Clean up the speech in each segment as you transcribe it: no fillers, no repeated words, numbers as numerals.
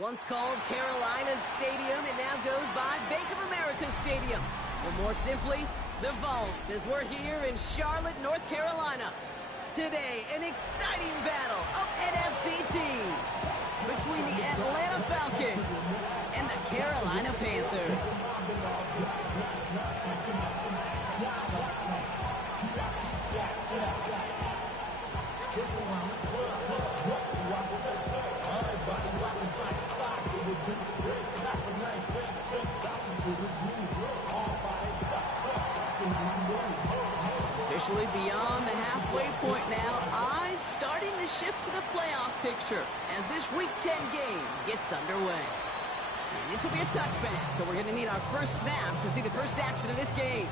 Once called Carolina's Stadium, it now goes by Bank of America Stadium. Or more simply, the Vault, as we're here in Charlotte, North Carolina. Today, an exciting battle of NFC teams between the Atlanta Falcons and the Carolina Panthers. Officially beyond the halfway point now, eyes starting to shift to the playoff picture as this Week 10 game gets underway. And this will be a touchback, so we're going to need our first snap to see the first action of this game.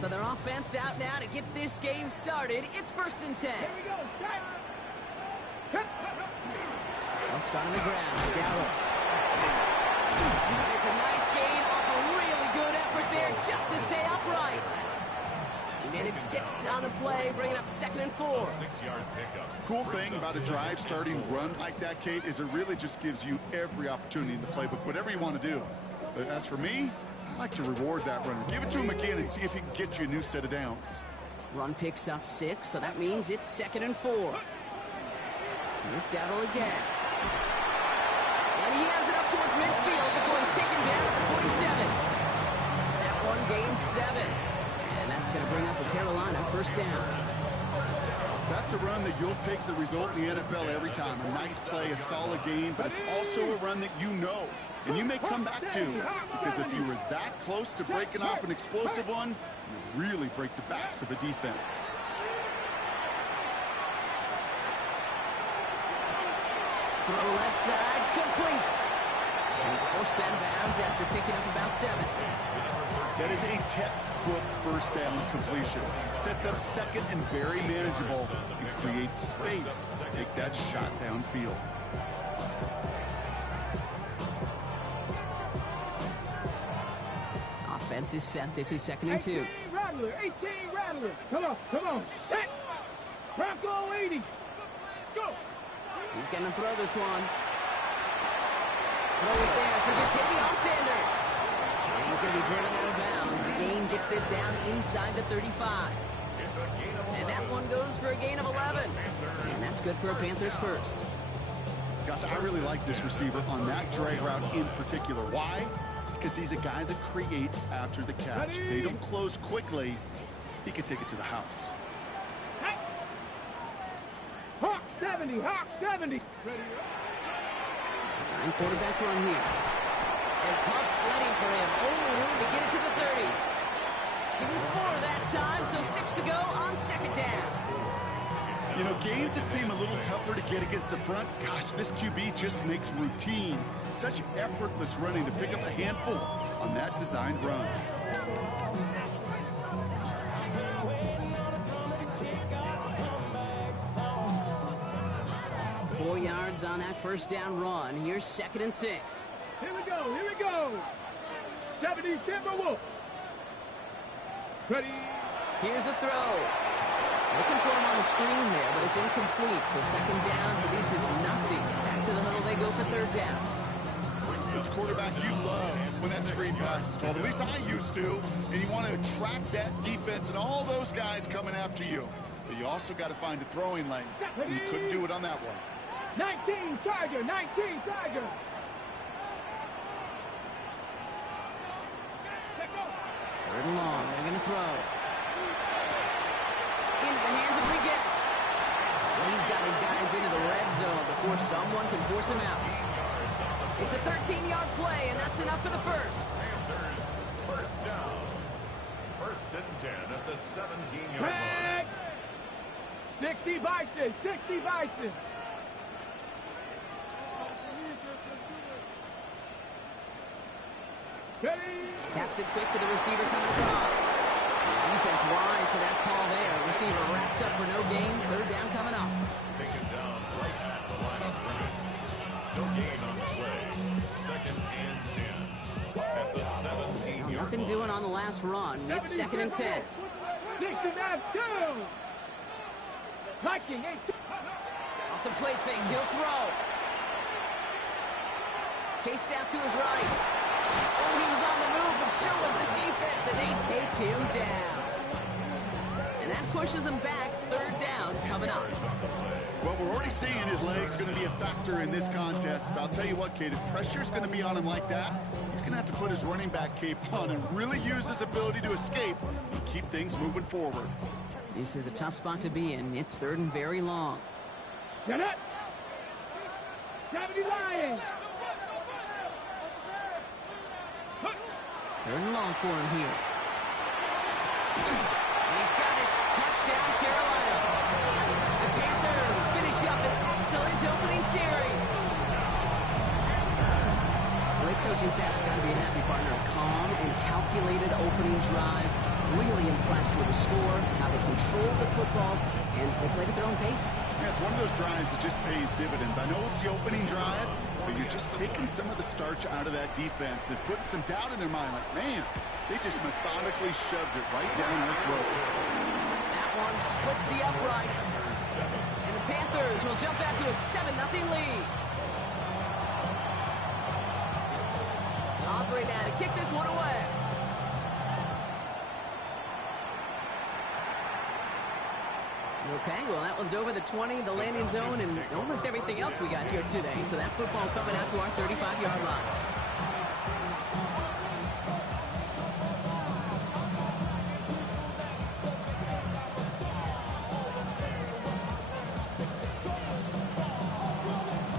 So their offense out now to get this game started. It's 1st and 10. Here we go. They'll start on the ground. Gallup. It's a nice gain off a really good effort there just to stay upright. He managed 6 on the play, bringing up 2nd and 4. 6-yard pickup. Cool thing about a drive starting run like that, Kate, is it really just gives you every opportunity in the playbook, whatever you want to do. But as for me, I like to reward that runner. Give it to him again and see if he can get you a new set of downs. Run picks up 6, so that means it's 2nd and 4. Here's Dowdle again. And he has it up towards midfield before he's taken down at the 47. That one gains 7. And that's going to bring up the Carolina first down. That's a run that you'll take the result in the NFL every time. A nice play, a solid game, but it's also a run that you know. And you may come back to, because if you were that close to breaking off an explosive one, you really break the backs of a defense. Throw left side, complete. And he's forced out of bounds after picking up about 7. That is a textbook first down completion. Sets up second and very manageable and creates space to take that shot downfield. Offense is set. This is 2nd and 2. 18 Rattler. 18 Rattler. Come on. Hit. Bronco 80. Let's go. He's going to throw this one. Throw is there for Deion Sanders. And he's going to be driven out of bounds. The gain gets this down inside the 35. And that one goes for a gain of 11. And that's good for a Panthers first. Gosh, I really like this receiver on that drag route in particular. Why? Because he's a guy that creates after the catch. They don't close quickly. He can take it to the house. Hawk 70. Design quarterback run here. And tough sledding for him. Only room to get it to the 30. Give him 4 that time, so 6 to go on 2nd down. You know, games that seem a little tougher to get against the front, gosh, this QB just makes routine. Such effortless running to pick up a handful on that designed run. Four yards on that first down run. Here's 2nd and 6. Here we go. 70 Timberwolves. Ready. Here's a throw. Looking for him on the screen there, but it's incomplete. So 2nd down produces nothing. Back to the huddle they go for 3rd down. As a quarterback, you love when that screen pass is called. At least I used to. And you want to attract that defense and all those guys coming after you. But you also got to find a throwing lane. And you couldn't do it on that one. 19 Tiger. 3rd and long. They're going to throw. Into the hands of Leggett. He's got his guys into the red zone before someone can force him out. It's a 13-yard play, and that's enough for the first. Panthers first down. 1st and 10 at the 17-yard line. 60 Bison. Taps it quick to the receiver coming across. Defense wise to that call there. Receiver wrapped up for no gain. 3rd down coming up. Taken down right at the line of scrimmage. No gain on the play. 2nd and 10 at the 17-yard didn't do it on the last run. It's 2nd and 10. 69 down. Liking 8. Off the play fake, he'll throw. Chased out to his right. Oh, he was on the move, but so was the defense, and they take him down. And that pushes him back. 3rd down coming up. Well, we're already seeing his legs going to be a factor in this contest. But I'll tell you what, Kate, if pressure's going to be on him like that, he's going to have to put his running back cape on and really use his ability to escape and keep things moving forward. This is a tough spot to be in. It's 3rd and very long. Get up. 70 Lions. 3rd and long for him here. And he's got it. Touchdown, Carolina. The Panthers finish up an excellent opening series. Well, this coaching staff's got to be a happy partner. A calm and calculated opening drive. Really impressed with the score, how they controlled the football, and they played at their own pace. Yeah, it's one of those drives that just pays dividends. I know it's the opening drive, but you're just taking some of the starch out of that defense and putting some doubt in their mind. Like, man, they just methodically shoved it right down their throat. That one splits the uprights. And the Panthers will jump out to a 7-0 lead. Aubrey now to kick this one away. Okay, well, that one's over the 20, the landing zone, and almost everything else we got here today. So that football coming out to our 35-yard line.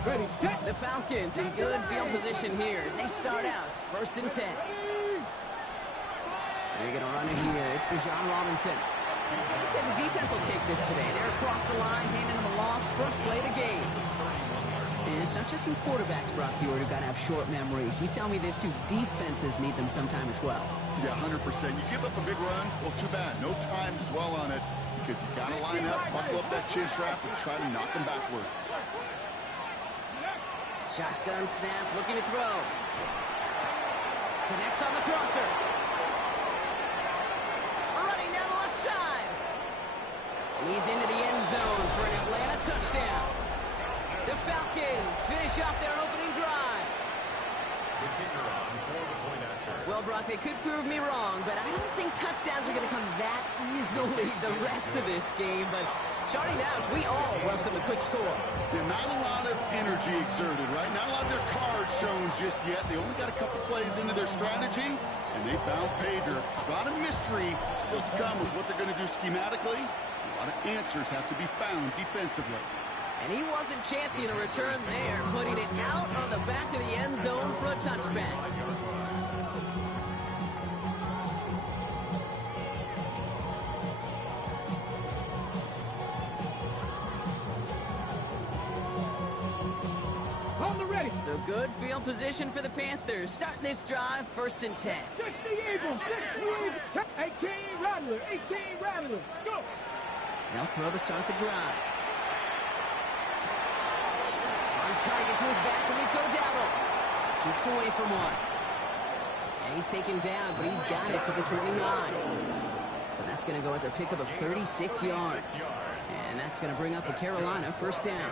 Ready, set. The Falcons in good field position here as they start out 1st and 10. They're going to run it here. It's Bijan Robinson. I'd say the defense will take this today. They're across the line, handing them a loss. First play of the game. And it's not just some quarterbacks, Brock Hewitt, who've got to have short memories. You tell me this too. Defenses need them sometime as well. Yeah, 100%. You give up a big run, well, too bad. No time to dwell on it because you got to line up, buckle up that chin strap, and try to knock them backwards. Shotgun snap, looking to throw. Connects on the crosser. Running down the left side. And he's into the end zone for an Atlanta touchdown. The Falcons finish off their opening drive. The kicker on for the point after. Well, Brock, they could prove me wrong, but I don't think touchdowns are going to come that easily the rest of this game. But starting out, we all welcome a quick score. Yeah, not a lot of energy exerted, right? Not a lot of their cards shown just yet. They only got a couple plays into their strategy, and they found pay dirt. A lot of mystery still to come with what they're going to do schematically. A lot of answers have to be found defensively. And he wasn't chancing a return there, putting it out on the back of the end zone for a touchback. On the ready. So good field position for the Panthers. Starting this drive, 1st and 10. 60 Eagles. 60 Eagles. 18 Rattlers. 18 Rattlers. Go. They'll throw to start the drive. On target to his back, Rico Dowdle. Jukes away from one. And he's taken down, but he's got it to the 29. So that's going to go as a pickup of 36 yards. And that's going to bring up a Carolina 1st down.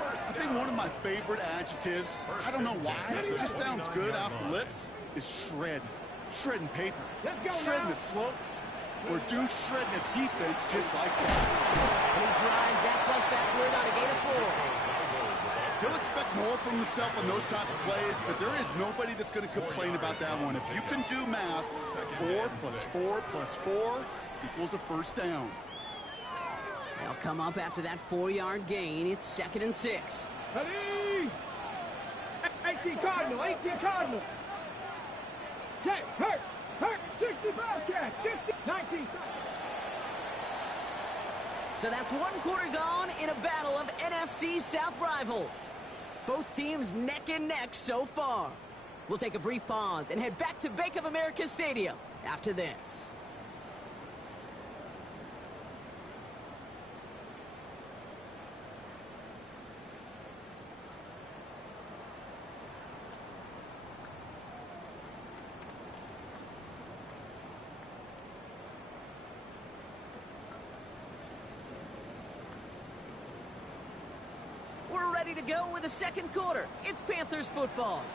I think one of my favorite adjectives, I don't know why, it just sounds good off the lips, is shred. Shredding paper. Shredding the slopes. Or do shredding a defense just like that. And he drives that punt backward on a gain of 4. He'll expect more from himself on those type of plays, but there is nobody that's going to complain about that one. If you can do math, 4 plus 4 plus 4 equals a 1st down. They'll come up after that 4-yard gain. It's 2nd and 6. Ready. 18 Cardinal. 18 Cardinal. Check. Hurt. 60 Bobcat. 60. 19. So that's 1 quarter gone in a battle of NFC South rivals. Both teams neck and neck so far. We'll take a brief pause and head back to Bank of America Stadium after this. ready to go with the second quarter. It's Panthers football.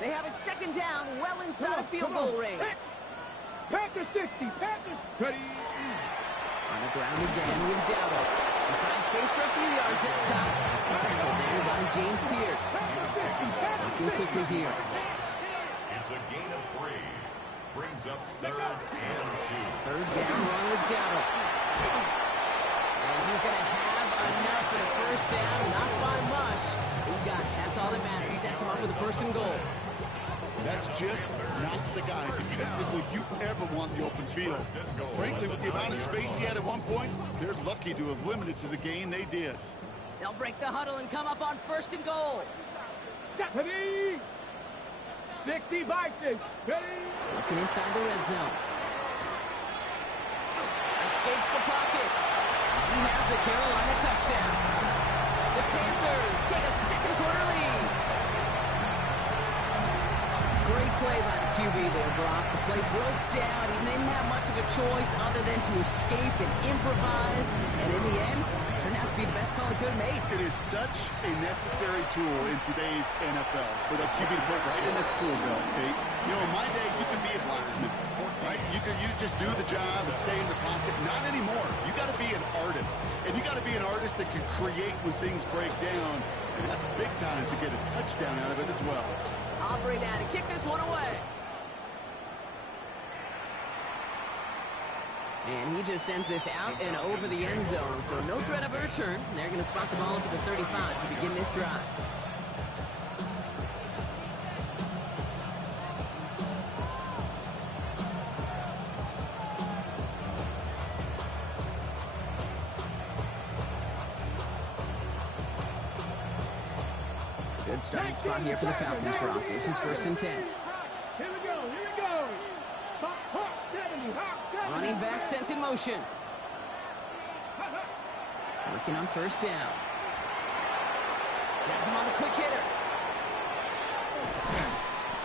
They have it second down, well inside of field goal range. Panthers 60, Panthers ready. On the ground again with Dowdle. He finds space for a few yards that time. Tackled there by James Pierce. Looking quickly here. It's a gain of 3. Brings up 3rd and 2. Third down run with Dowdle. And he's going to have enough for the first down. Not by much. He got it. That's all that matters. Sets him up with a 1st and goal. That's just not the guy defensively you ever want the open field. Frankly, with the amount of space he had at one point, they're lucky to have limited to the gain they did. They'll break the huddle and come up on 1st and goal. Ready. 60 Vikings. Ready. Looking inside the red zone. Escapes the pocket. He has the Carolina touchdown. The Panthers take a second quarter lead. Great play by the QB there, Brock. The play broke down. He didn't have much of a choice other than to escape and improvise. And in the end, turned out to be the best call he could have made. It is such a necessary tool in today's NFL for that QB to put right in his tool belt, Kate. You know, in my day, you could be a blacksmith, right? You just do the job and stay in the pocket. Not anymore. You got to be an artist. And you got to be an artist that can create when things break down. And that's big time to get a touchdown out of it as well. Aubrey now to kick this one away. And he just sends this out and over the end zone. So no threat of a return. They're going to spot the ball up at the 35 to begin this drive. Good starting spot here for the Falcons, Brock. This is 1st and 10. Here we go. Hawk 70, Hawk 70. Running back sent in motion. Working on 1st down. That's him on the quick hitter.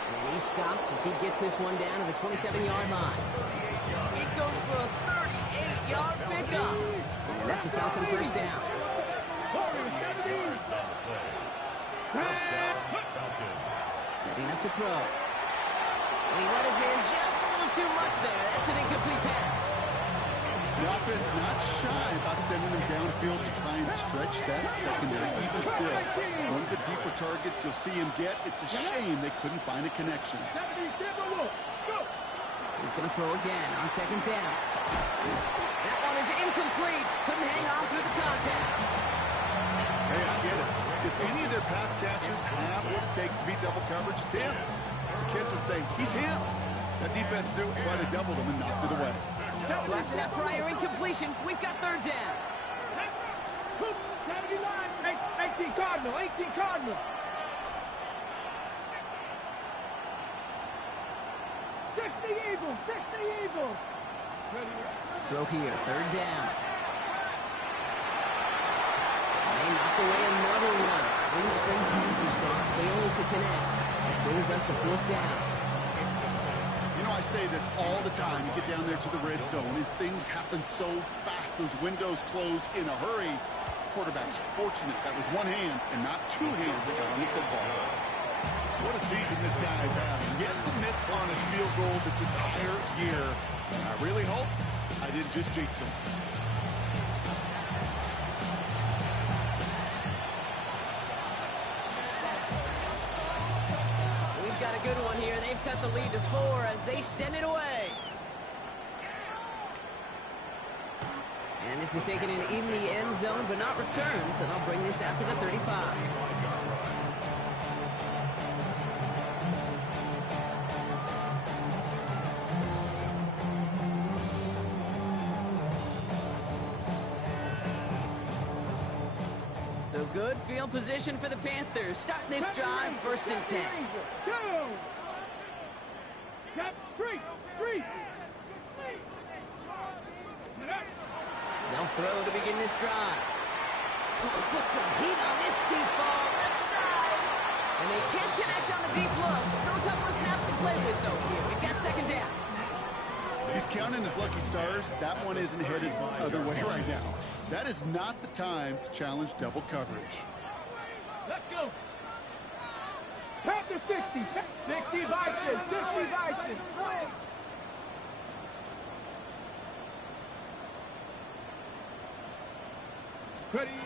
And he's stopped as he gets this one down to the 27-yard line. It goes for a 38-yard pickup. And that's a Falcon 1st down. Setting up to throw. And he let his man just a little too much there. That's an incomplete pass. The offense not shy about sending them downfield to try and stretch that secondary. Even still, one of the deeper targets you'll see him get. It's a shame they couldn't find a connection. He's going to throw again on 2nd down. That one is incomplete. Couldn't hang on through the contact. Hey, I get it. If any of their pass catchers have what it takes to beat double coverage, it's him. The kids would say, he's him. That defense knew it, that's why they doubled him and knocked it away. So after that prior incompletion, we've got 3rd down. 18 Cardinal, 18 Cardinal. 60 Eagles, 60 Eagles. Throw here, 3rd down. They knock away another one. 3 straight passes, Brock, failing to connect. That brings us to 4th down. You know, I say this all the time. You get down there to the red zone, and things happen so fast. Those windows close in a hurry. Quarterback's fortunate that was one hand and not 2 hands that got on the football. What a season this guy's having. Yet to miss on a field goal this entire year. And I really hope I didn't just jinx him. We've got a good one here. They've cut the lead to 4 as they send it away. And this is taken in the end zone, but not returned, so they'll bring this out to the 35. So good field position for the Panthers. Starting this drive, 1st and 10. They'll throw to begin this drive. Put some heat on this deep ball, left side. And they can't connect on the deep look. Still a couple of snaps to play with, though, here. We've got 2nd down. He's counting his lucky stars. That one isn't headed the other way right now. That is not the time to challenge double coverage. go. Panther 60. 60 Vikings. 60 Vikings. Ready.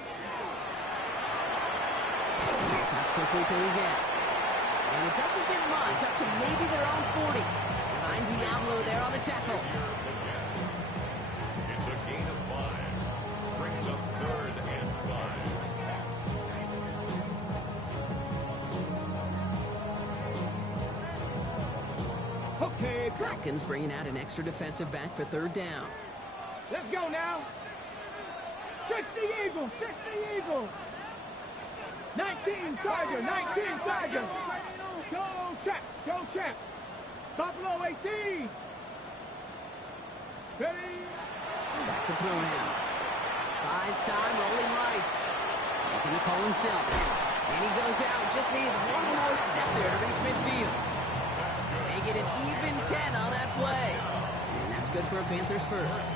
That's how quickly till he gets. And it doesn't get much, up to maybe their own 40. Finds Diablo there on the tackle. It's a gain of 5. Brings up 3rd and 5. Okay, Falcons bringing out an extra defensive back for 3rd down. let's go now. 60 Eagles, 60 Eagles. 19 Tiger, 19 Tiger. Go check, go check. Buffalo 18. Ready. Back to throw now. Buys time, rolling right. Looking to call himself. And he goes out. Just needed one more step there to reach midfield. They get an even 10 on that play. And that's good for a Panthers first.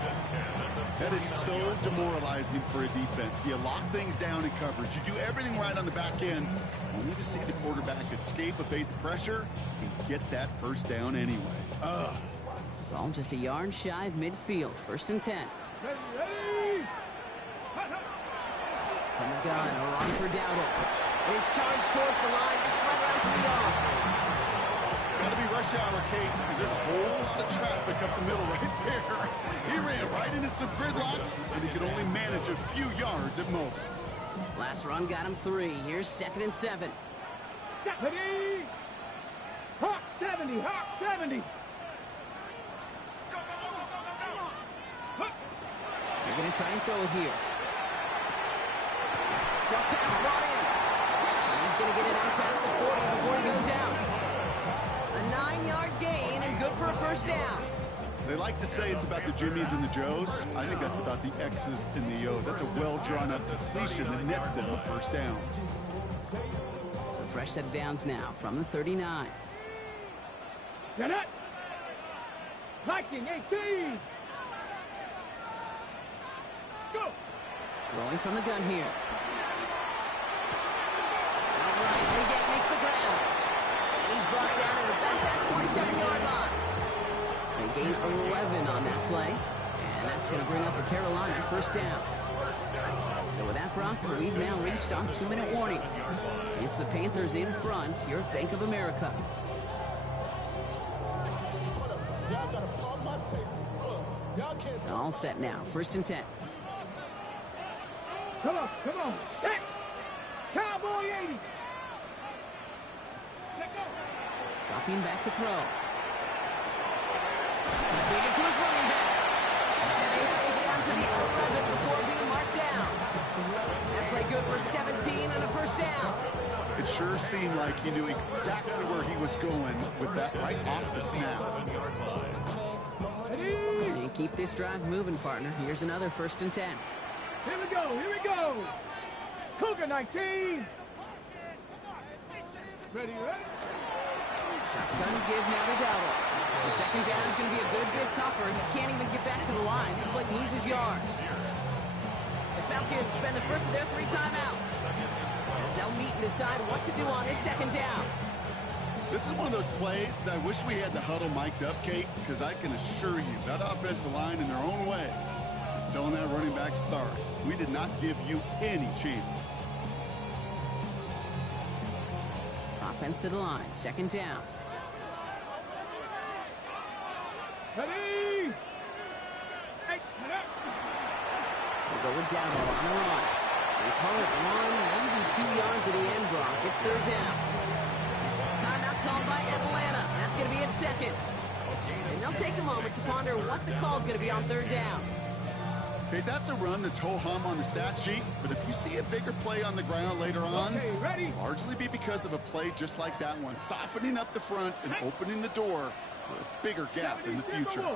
That is so demoralizing for a defense. You lock things down in coverage. You do everything right on the back end, only to see the quarterback escape, evade the pressure, and get that first down anyway. Ugh. Ball just a yard shy of midfield. 1st and 10. Ready, ready. From the gun, a run for Dowdle. His charge towards the line. It's right around 3 yards. Gotta be rush hour, Kate, because there's a whole lot of traffic up the middle right there. He ran right into some gridlock, and he could only manage a few yards at most. Last run got him 3. Here's 2nd and 7. Ready. Hawk 70, Hawk 70. They're going to try and throw it here. Short pass brought in. And he's going to get it out past the 40 before he goes out. A 9-yard gain and good for a 1st down. They like to say it's about the Jimmies and the Joes. I think that's about the X's and the O's. That's a well-drawn-up completion that nets them a 1st down. So fresh set of downs now from the 39. Get it. Viking 18. Go. Throwing from the gun here. Outright, Leggett makes the ground. And he's brought down at about that 27-yard line. They gain 11 on that play. And that's going to bring up a Carolina 1st down. So with that, Brock, we've now reached our 2-minute warning. It's the Panthers in front here at Bank of America. All set now. 1st and 10. Come on, come on. Hey. Cowboy 80. Let go. Dropping back to throw. Big into his running back. And they have this down to the 11 before being marked down. That play good for 17 and a 1st down. It sure seemed like he knew exactly where he was going with that right off the snap. Ready. And keep this drive moving, partner. Here's another 1st and 10. Here we go, here we go. Cougar 19. Ready, ready. Shotgun give now to Dowdle. And 2nd down is going to be a good bit tougher. He can't even get back to the line. This play loses yards. The Falcons spend the first of their 3 timeouts as they'll meet and decide what to do on this 2nd down. This is one of those plays that I wish we had the huddle mic'd up, Kate, because I can assure you that offensive line in their own way is telling that running back, sorry, we did not give you any chance. Offense to the line. 2nd down. Ready. Hey, get up. We'll go with Dowdle on the run. They call it 1, maybe 2 yards at the end, Brock. It's 3rd down. Timeout called by Atlanta. That's going to be at 2nd. And they'll take a moment to ponder what the call is going to be on 3rd down. Okay, that's a run that's ho-hum on the stat sheet, but if you see a bigger play on the ground later on, Okay, ready. largely be because of a play just like that one, softening up the front and opening the door for a bigger gap in the future.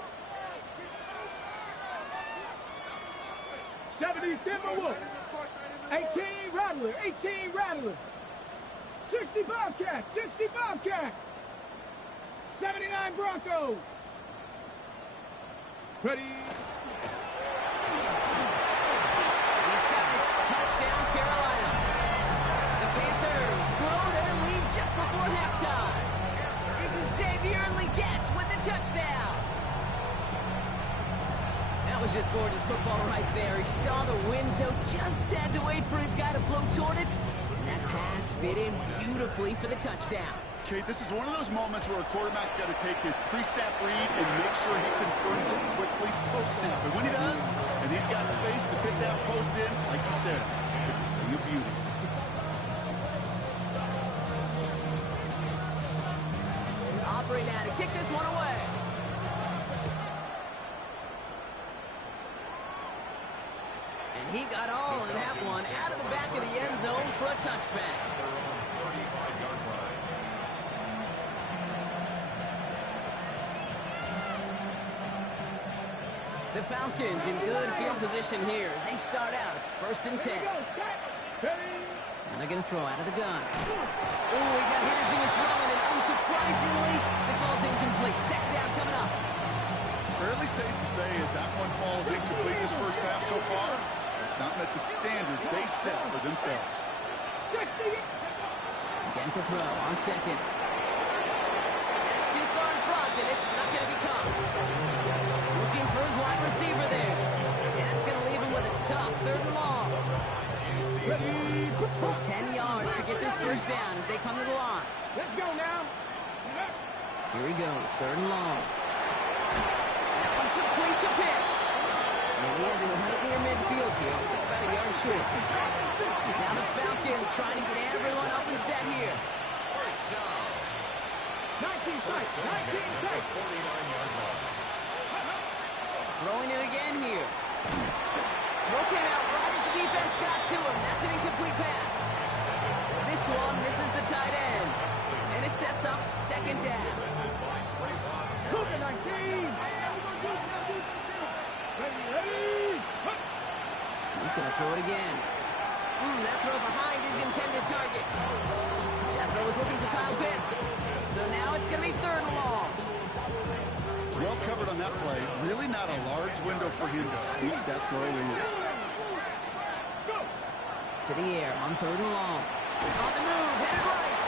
70 Timberwolf. 18 Rattler, 18 Rattler. 60 Bobcat, 60 Bobcat. 79 Broncos. Ready. He's got it. Touchdown, Carolina. The Panthers Xavier Legette with the touchdown. That was just gorgeous football right there. He saw the window, just had to wait for his guy to float toward it, and that pass fit in beautifully for the touchdown. Kate, this is one of those moments where a quarterback's got to take his pre-snap read and make sure he confirms it quickly post-snap. And when he does, and he's got space to fit that post in, like you said, it's a thing of beauty. Aubrey now to kick this one away. And he got all of that one out of the back of the end zone for a touchback. The Falcons in good field position here as they start out 1st and 10. And they're going to throw out of the gun. Oh, he got hit as he was throwing, and unsurprisingly, it falls incomplete. Second down coming up. Fairly safe to say as that one falls incomplete this first half so far, it's not met the standard they set for themselves. Again to throw on second. That's too far in front, and it's not going to be caught. Looking for his wide receiver there. And that's going to leave him with a tough 3rd and long. So 10 yards to get this first down as they come to the line. Let's go now. Here he goes, 3rd and long. That one complete to Pitts. And he has him right near midfield here. It's about a yard short. Now the Falcons trying to get everyone up and set here. 19 play. 19 play. Throwing it again here. Throw came out right as the defense got to him. That's an incomplete pass. This one misses the tight end. And it sets up 2nd down. Cougar 19. Ready. He's going to throw it again. That throw behind his intended target. That throw was looking for Kyle Pitts. So now it's going to be 3rd and long. Well covered on that play. Really not a large window for him to sneak that throw in. To the air on 3rd and long. On the move, headed right.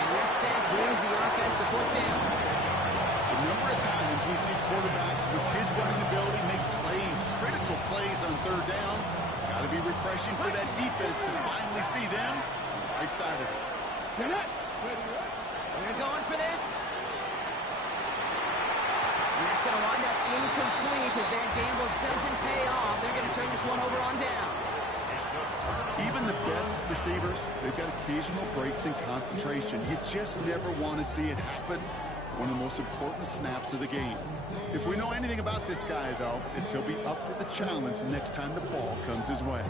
And that sack brings the offense to 4th down. A number of times we see quarterbacks with his running ability make plays, critical plays on 3rd down. It's got to be refreshing for that defense to finally see them on the right side of it. They're going for this. And that's going to wind up incomplete as that gamble doesn't pay off. They're going to turn this one over on downs. Even the best receivers, they've got occasional breaks in concentration. You just never want to see it happen. One of the most important snaps of the game. If we know anything about this guy, though, it's he'll be up for the challenge the next time the ball comes his way.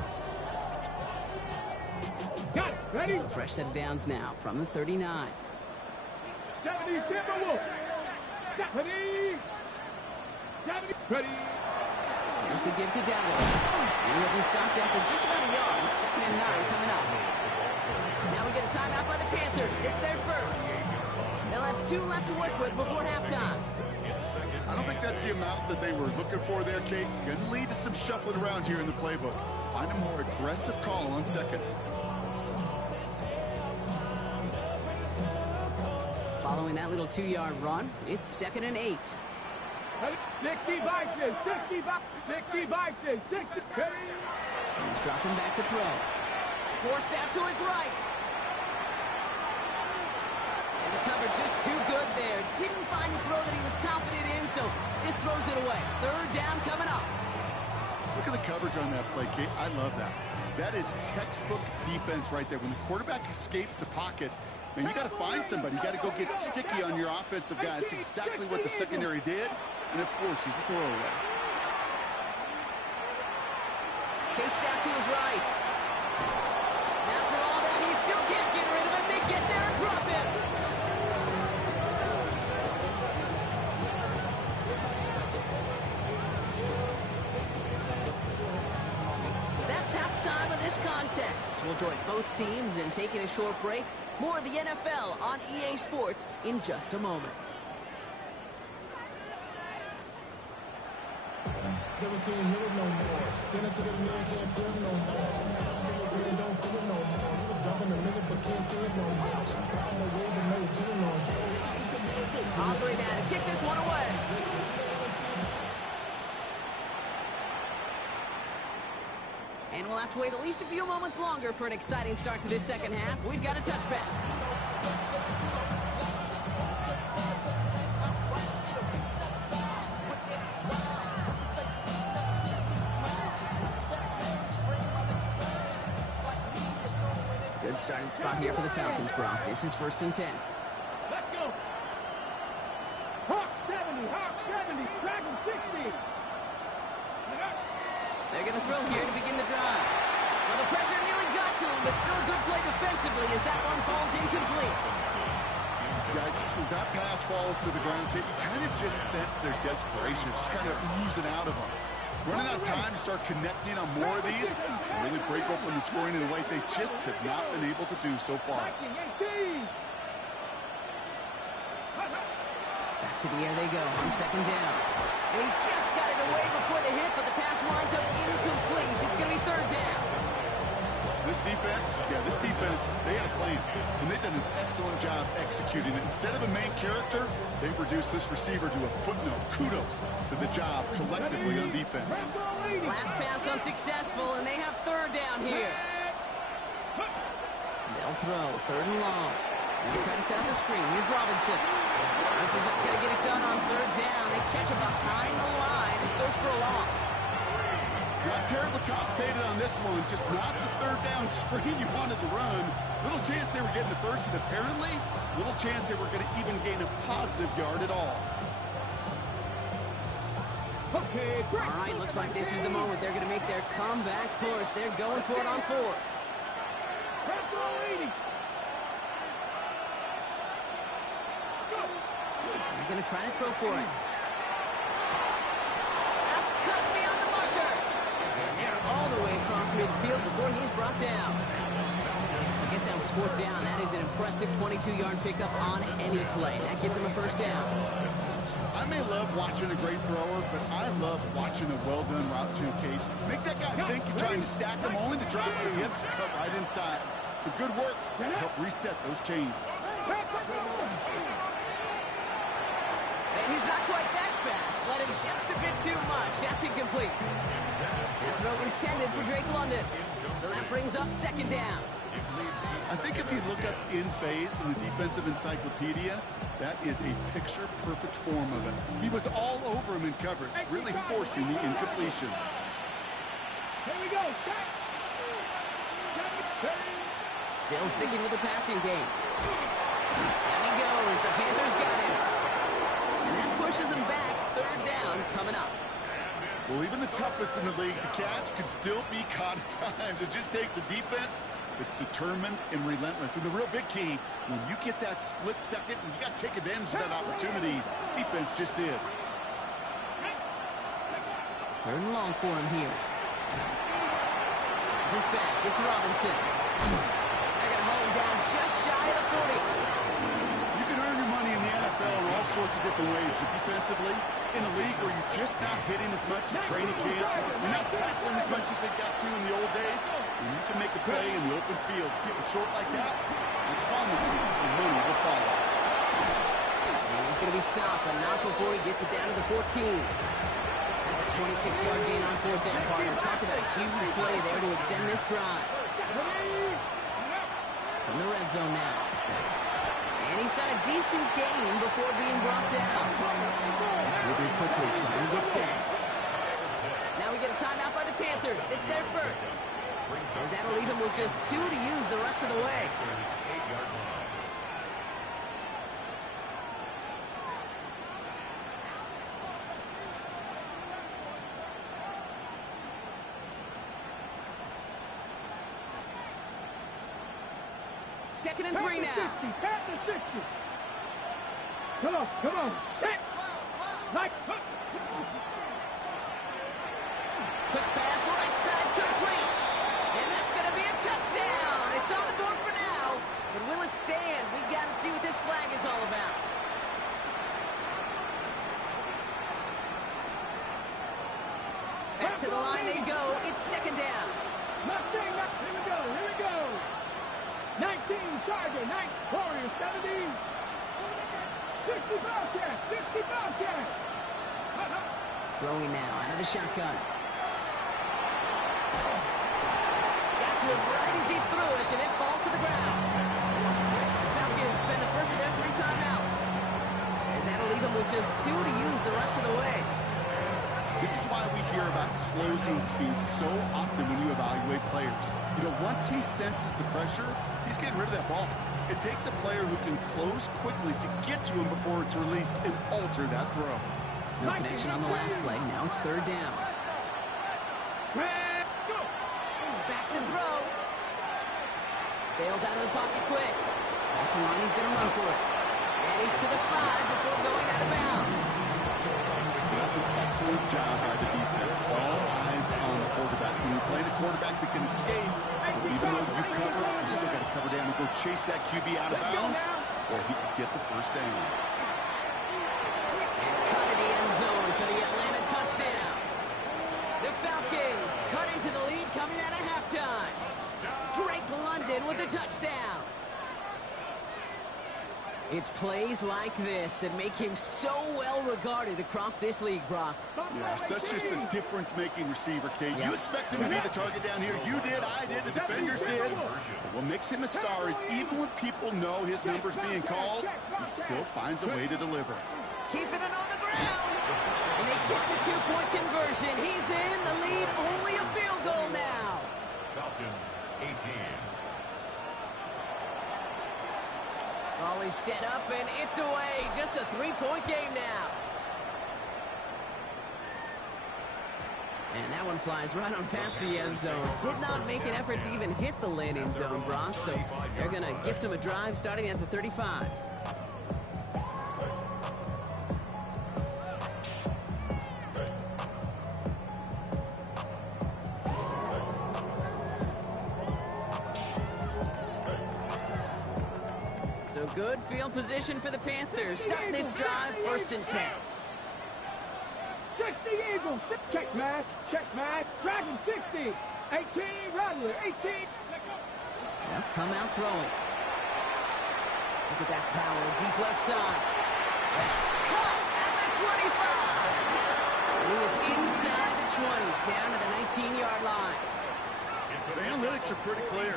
Got it. Ready. So fresh set of downs now from the 39. 70 Timberwolves. Ready. 70. Ready. Here's the give to Dallas. And he'll be stopped after just about a yard. 2nd and 9 coming up. Now we get a timeout by the Panthers. It's their first. They'll have 2 left to work with before halftime. I don't think that's the amount that they were looking for there, Kate. Going to lead to some shuffling around here in the playbook. Find a more aggressive call on 2nd. Following that little 2-yard run, it's 2nd and 8. 60 Vikings. 60 Vikings. 60. Ready. He's dropping back to throw. Forced out to his right. And the cover just too good there. Didn't find the throw that he was confident in, so just throws it away. 3rd down coming up. Look at the coverage on that play, Kate. I love that. That is textbook defense right there. When the quarterback escapes the pocket, man, you got to find somebody. You got to go get sticky on your offensive guy. That's exactly what the secondary did. And, of course, he's the throwaway. Chased out to his right. Now for all that, he still can't get rid of it. They get there and drop him. That's halftime of this contest. We'll join both teams in taking a short break. More of the NFL on EA Sports in just a moment. Devils can't hear it no more. Stand up to the man, can't feel it no more. Single green, don't feel it no more. You were jumping a minute, but can't stand it no more. Riding the wave and no feeling on. It's the man, Hobbling down to kick this one away. And we'll have to wait at least a few moments longer for an exciting start to this second half. We've got a touchback. Good starting spot here for the Falcons, Brock. This is 1st and 10. Let's go. Hawk 70, Dragon 60. They're going to throw here to begin the drive. Well, the pressure nearly got to him, but still a good play defensively as that one falls incomplete. Yikes, as that pass falls to the ground, you kind of just sense their desperation, just kind of oozing out of them. Running out of time to start connecting on more of these, really break open the scoring in a way they just have not been able to do so far. Back to the air they go on 2nd down. And he just got it away before the hit, but the pass winds up incomplete. It's going to be 3rd down. This defense, they had a plan, and they've done an excellent job executing it. Instead of a main character, they've reduced this receiver to a footnote. Kudos to the job collectively on defense. Last pass unsuccessful, and they have 3rd down here. They'll throw 3rd and long. And they try to set up the screen. Here's Robinson. This is not going to get it done on 3rd down. They catch it behind the line. This goes for a loss. Not terribly complicated on this one. Just not the 3rd down screen you wanted to run. Little chance they were getting the first, and apparently little chance they were going to even gain a positive yard at all. Okay, all right, looks like this is the moment they're going to make their comeback push. They're going for it on 4th. They're going to try to throw for it. That's cut beyond the marker. And they're all the way across midfield before he's brought down. Forget that was 4th down. That is an impressive 22-yard pickup on any play. That gets him a 1st down. I may love watching a great thrower, but I love watching a well-done route too, Kate. Make that guy think you're trying to stack them only to drop their hips and cut right inside. Some good work to help reset those chains. And he's not quite that fast. Let him just a bit too much. That's incomplete. That throw intended for Drake London. So that brings up 2nd down. I think if you look up in phase in the defensive encyclopedia, that is a picture-perfect form of it. He was all over him in coverage, really forcing the incompletion. Here we go. Still sticking with the passing game. Down he goes. The Panthers got him. And that pushes him back. 3rd down coming up. Well, even the toughest in the league to catch can still be caught at times. It just takes a defense that's determined and relentless. And the real big key, when you get that split second, and you got to take advantage of that opportunity, defense just did. 3rd and long for him here. This back, it's Robinson. They're going to hold him down just shy of the 40. You can earn your money in the NFL in all sorts of different ways, but defensively, in a league where you're just not hitting as much in training camp, you're not tackling as much as they got to in the old days, and you can make a play in the open field, keep it short like that, I promise you some money will follow. And he's going to be stopped, but not before he gets it down to the 14. That's a 26-yard gain on 4th down, partner. Talk about a huge play there to extend this drive. From the red zone now. And he's got a decent gain before being brought down. Moving quickly, trying to get set. Now we get a timeout by the Panthers. It's their first. As that'll leave him with just 2 to use the rest of the way. Second and 3 now. Panthers 60. Come on. Set. Nice. Quick pass, right side, complete. And that's going to be a touchdown. It's on the board for now. But will it stand? We got to see what this flag is all about. Back to the line they go. It's 2nd down. Here we go. 19 Charger, 9 Warriors, 17. 60 Bobcat! 60 Bobcat! Throwing now out of the shotgun. Got to it right as he threw it, and it falls to the ground. The Falcons spend the first of their 3 timeouts, as that'll leave them with just 2 to use the rest of the way. This is why we hear about closing speed so often when you evaluate players. You know, once he senses the pressure, he's getting rid of that ball. It takes a player who can close quickly to get to him before it's released and alter that throw. No connection on the last play. Now it's 3rd down. Back to throw. Bails out of the pocket quick. That's the line. He's going to run for it. And he's to the 5 before going out of bounds. That's an excellent job by the defense. All eyes on the quarterback. When you're playing a quarterback that can escape, even though you cover, you still got to cover down and go chase that QB out of bounds, or he could get the first down. And cut to the end zone for the Atlanta touchdown. The Falcons cut into the lead coming out of halftime. Drake London with the touchdown. It's plays like this that make him so well regarded across this league, Brock. Yeah, such just a difference-making receiver, Kate. You expect him to be the target down here. You did, I did, the defenders did. But what makes him a star is even when people know his number's being called, he still finds a way to deliver. Keeping it on the ground. And they get the 2-point conversion. He's in the lead, only a field goal now. Falcons 18. Ball is set up, and it's away. Just a 3-point game now. And that one flies right on past the end zone. Did not make an effort to even hit the landing zone, Brock, so they're going to gift him a drive starting at the 35. So good field position for the Panthers. Starting this drive, 1st and 10. Check the Eagles. Check mash. Check mash. Dragon 60. 18. Rattler. 18. They'll come out throwing. Look at that power. Deep left side. That's caught at the 25. And he is inside the 20. Down to the 19-yard line. The analytics are pretty clear.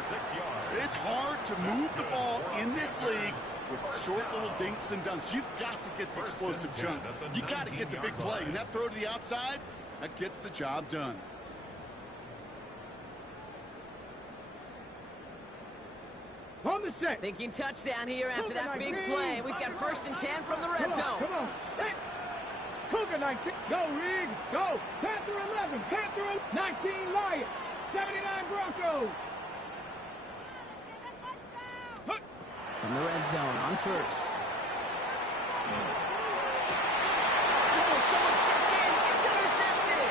It's hard to move the ball in this league with short little dinks and dunks. You've got to get the explosive jump. You got to get the big play. And that throw to the outside, that gets the job done. On the set. Thinking touchdown here after that big play. We've got 1st and 10 from the red zone. Come on. Set. Cougar 19. Go, Rig. Go. Panther 11. Panther 19. Lions. 79 Broncos. From the red zone on 1st. Oh, someone stepped in. It's intercepted.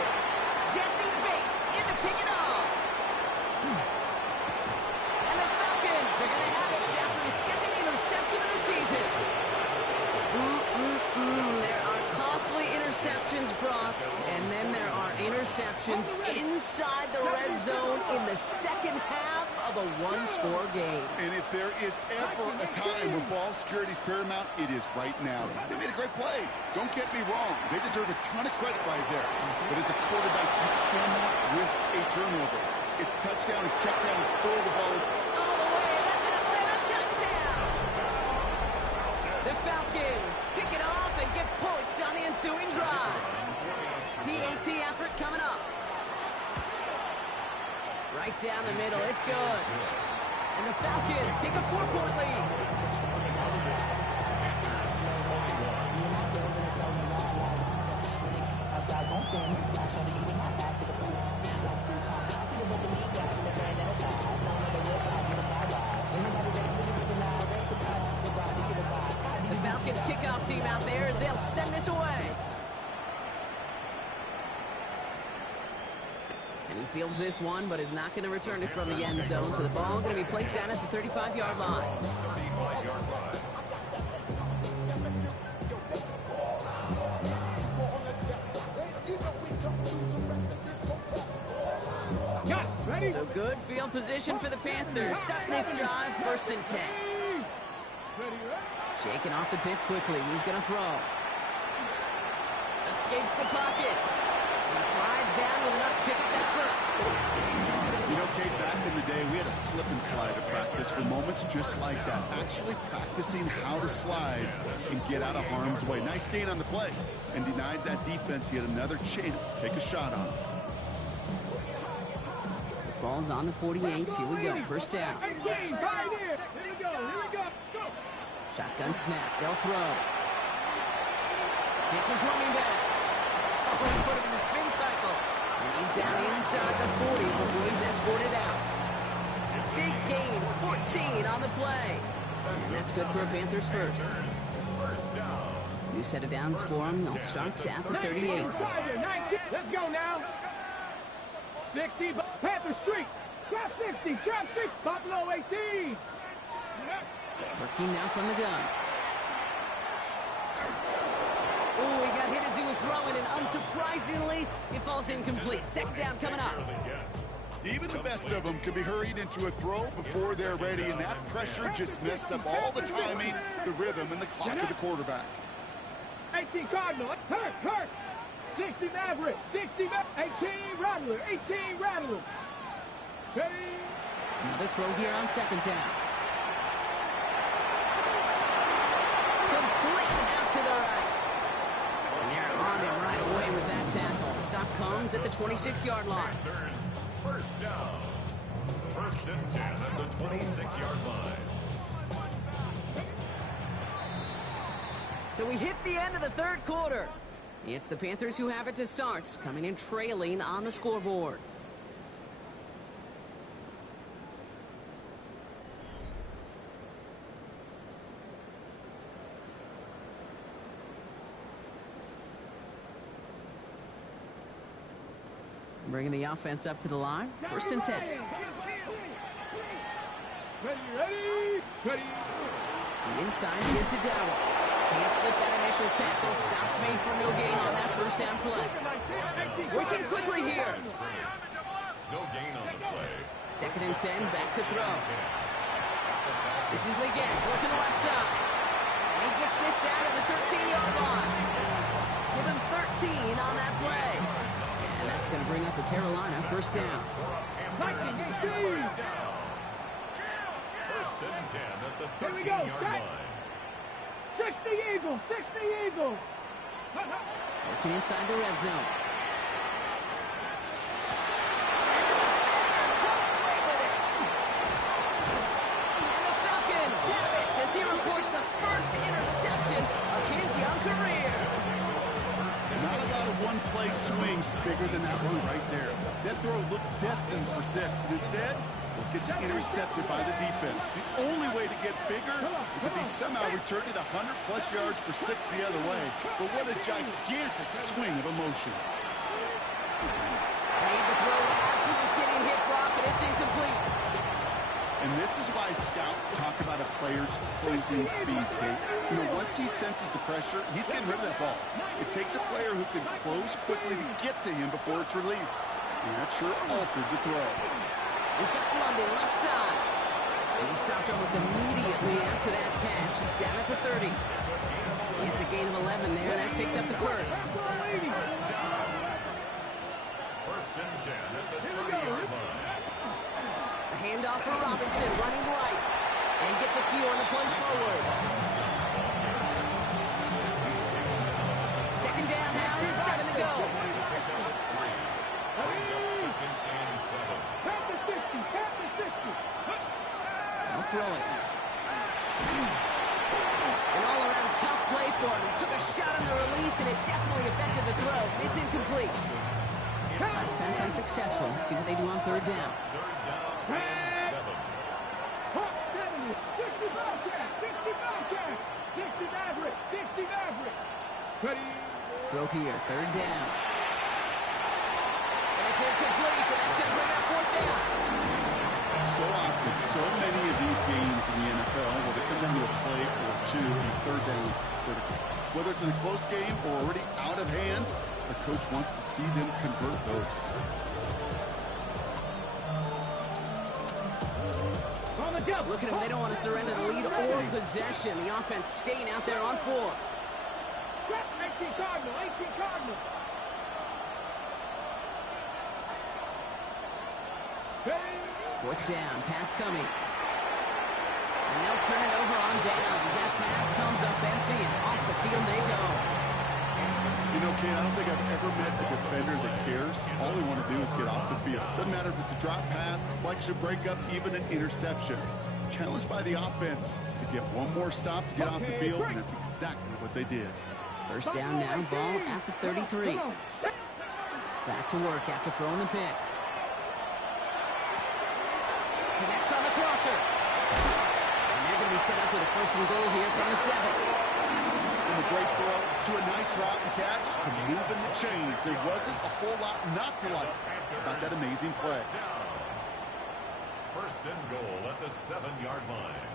Jesse Bates in to pick it off. And the Falcons are going to have it after his 2nd interception of the season. There are costly interceptions, Brock, and then there are interceptions inside the red zone in the 2nd half of a 1-score game. And if there is ever a time where ball security is paramount, it is right now. They made a great play. Don't get me wrong. They deserve a ton of credit right there. But as a quarterback, you cannot risk a turnover. It's touchdown, it's check down, it's throw the ball. All the way, that's an Atlanta touchdown. The Falcons pick it off and get points on the ensuing drive. PAT effort coming up. Right down the middle, it's good. And the Falcons take a 4-point lead. The Falcons kickoff team out there as they'll send this away. And he fields this one, but is not going to return it from the end zone. So the ball is going to be placed down at the 35-yard line. 35-yard line. So good field position for the Panthers. Starting this drive, 1st and 10. Shaking off the pit quickly. He's going to throw. Escapes the pocket. He slides down with enough to pick up that first. You know, Kate, back in the day, we had a slip and slide at practice for moments just like that. Actually practicing how to slide and get out of harm's way. Nice gain on the play. And denied that defense yet another chance to take a shot on him. The ball's on the 48. Here we go. First down. Shotgun snap. They'll throw. Gets his running back. Oh, he put him in the spin cycle. And he's down inside the 40 before he's escorted out. Big gain, 14 on the play. And that's good for a Panthers first. New set of downs for him. They'll start at the 38. Let's go now. 60, Panther Street. Trap 60, trap 6, Buffalo 18. Working now from the gun. Oh, he got hit as he was throwing, and unsurprisingly, it falls incomplete. Second down coming up. Even the best of them can be hurried into a throw before they're ready, and that pressure just messed up all the timing, the rhythm, and the clock of the quarterback. 18 Cardinal, hurt. 60 Maverick, 60 Maverick, 18 Rattler, 18 Rattler. Ready? Another throw here on second down. Complete out to the right. And they're on him right away with that tackle. The stop comes at the 26-yard line. First down. First and 10 at the 26-yard line. So we hit the end of the third quarter. It's the Panthers who have it to start, coming in trailing on the scoreboard. Bringing the offense up to the line. First and 10. Ready. The inside give to Dowell. Can't slip that initial tackle. Stops made for no gain on that first down play. Working quickly here. No gain on the play. Second and 10, back to throw. This is Legend working the left side. And he gets this down to the 13-yard line. Give him 13 on that play. And that's going to bring up a Carolina first down. First and 10 at the Here we go. 13-yard line. 60 Eagles, 60 Eagles. Working inside the red zone. And the defender comes away with it. And the Falcons have it as he reports the first interception of his young career. Not a lot of one-play swings bigger than that one right there. That throw looked destined for 6, and instead, it gets intercepted by the defense. The only way to get bigger is if he somehow returned it 100-plus yards for 6 the other way. But what a gigantic swing of emotion. Made the throw as he was getting hit, Brock, and it's incomplete. And this is why scouts talk about a player's closing speed, Kate. You know, once he senses the pressure, he's getting rid of that ball. It takes a player who can close quickly to get to him before it's released. And that sure altered the throw. He's got London left side. And he stopped almost immediately after that catch. He's down at the 30. It's a gain of 11 there. That picks up the first. First and 10 at the 30-yard line. A handoff for Robinson, running right. And gets a few on the plunge forward. Second down now, 7 to go. Brings up second and 7. Panther 60, Panther 60. I'll throw it. An all-around tough play for him. He took a shot on the release, and it definitely affected the throw. It's incomplete. Last pass unsuccessful. Let's see what they do on third down. Third down and 7. 60 Bobcat, 60 Bobcat, 60 Maverick, 60 Maverick. Ready? Throw here, third down. And it's incomplete, and that's going to bring up fourth down. So often, so many of these games in the NFL will come down to a play or two and third downs critical. Whether it's in a close game or already out of hand, the coach wants to see them convert those. On the double. Look at them. They don't want to surrender the lead or possession. The offense staying out there on 4. 18 Cardinal. 18 Cardinal. Fourth down. Pass coming. And they'll turn it over on downs as that pass comes up empty and off the field they go. You know, Kate, I don't think I've ever met a defender that cares. All they want to do is get off the field. Doesn't matter if it's a drop pass, deflection, breakup, even an interception. Challenged by the offense to get one more stop to get off the field, and that's exactly what they did. First down now, ball at the 33. Back to work after throwing the pick. Connects on the crosser. And they're going to be set up with a first and goal here from the 7. From a great throw to a nice route and catch to moving the chains. There wasn't a whole lot not to like about that amazing play. First and goal at the 7-yard line.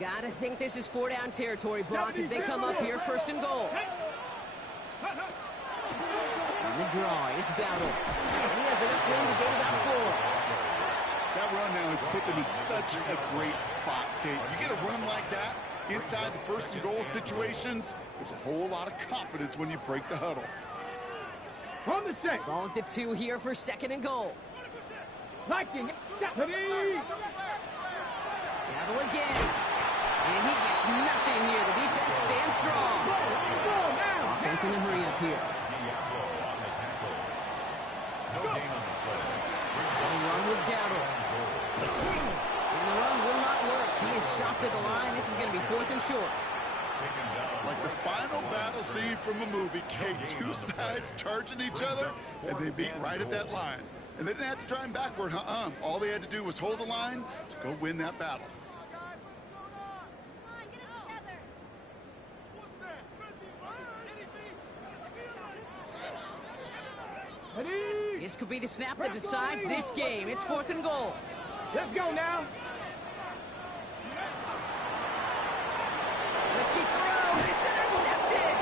Gotta think this is 4-down territory, Brock, as they come up here, first and goal. On the draw, it's Dowdle. And he has enough room to gain about 4. That run now has put them in such a great spot, Kate. You get a run like that inside the first and goal situations, there's a whole lot of confidence when you break the huddle. On the set. Ball at the 2 here for second and goal. Liking. Dowdle again. And he gets nothing here. The defense stands strong. Offense in the hurry up here. The run with Dowdle. And the run will not work. He is soft at the line. This is going to be 4th and short. Like the final battle scene from a movie, Kate, 2 sides charging each other, and they meet right at that line. And they didn't have to drive him backward, All they had to do was hold the line to go win that battle. This could be the snap that decides this game. It's 4th and goal. Let's go now. Risky throw, and it's intercepted.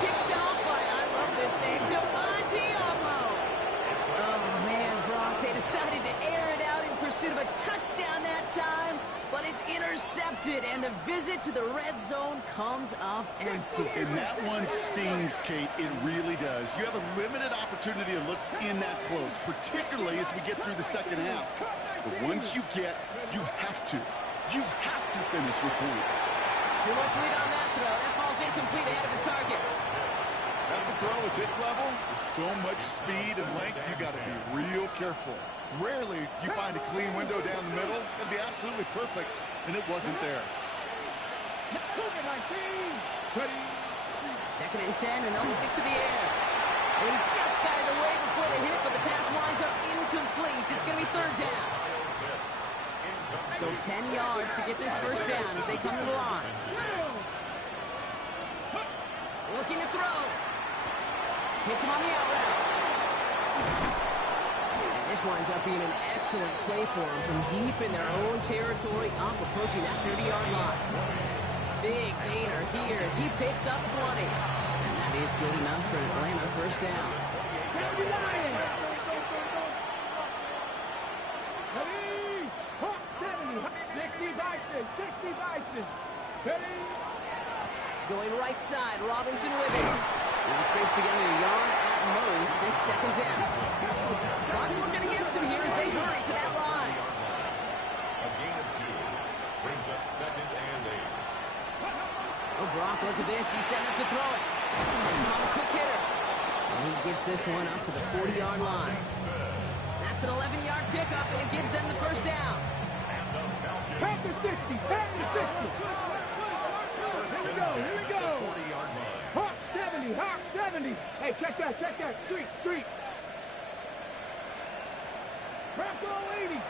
Picked off by, I love this name, Diablo. Oh, man, Brock, they decided to air it out in pursuit of a touchdown that time, but it's intercepted, and the visit to the red zone comes up empty. And that one stings, Kate. It really does. You have a limited opportunity of looks in that close, particularly as we get through the second half. But once you get, you have to finish with points. Too much lead on that throw. That falls incomplete ahead of his target. That's a throw at this level. With so much speed and length, you got to be real careful. Rarely do you find a clean window down the middle. That'd be absolutely perfect, and it wasn't there. Second and 10, and they'll stick to the air. They just got it away before the hit, but the pass winds up incomplete. It's going to be 3rd down. So 10 yards to get this first down as they come to the line. Looking to throw. Hits him on the out route. And this winds up being an excellent play for him from deep in their own territory, up approaching that 30-yard line. Big gainer here as he picks up 20. And that is good enough for an Atlanta first down. Going right side, Robinson with it. He scrapes together a yard at most. It's 2nd down. Clock working against him here as they hurry to that line. A gain of 2 brings up 2nd and 8. Oh, Brock, look at this. He's setting up to throw it. He's on the quick hitter. And he gets this one up to the 40-yard line. That's an 11-yard pickup, and it gives them the first down. Panthers 60. Panthers 60. Here we go. Hawk 70. Hawk 70. Hey, check that. Street. Bronco 80.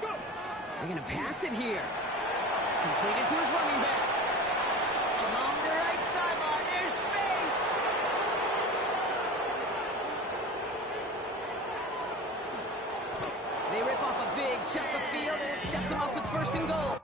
Go. They're going to pass it here. Completed to his running back. Along the right sideline, there's space. They rip off a big chunk of field, and it sets them up with 1st and goal.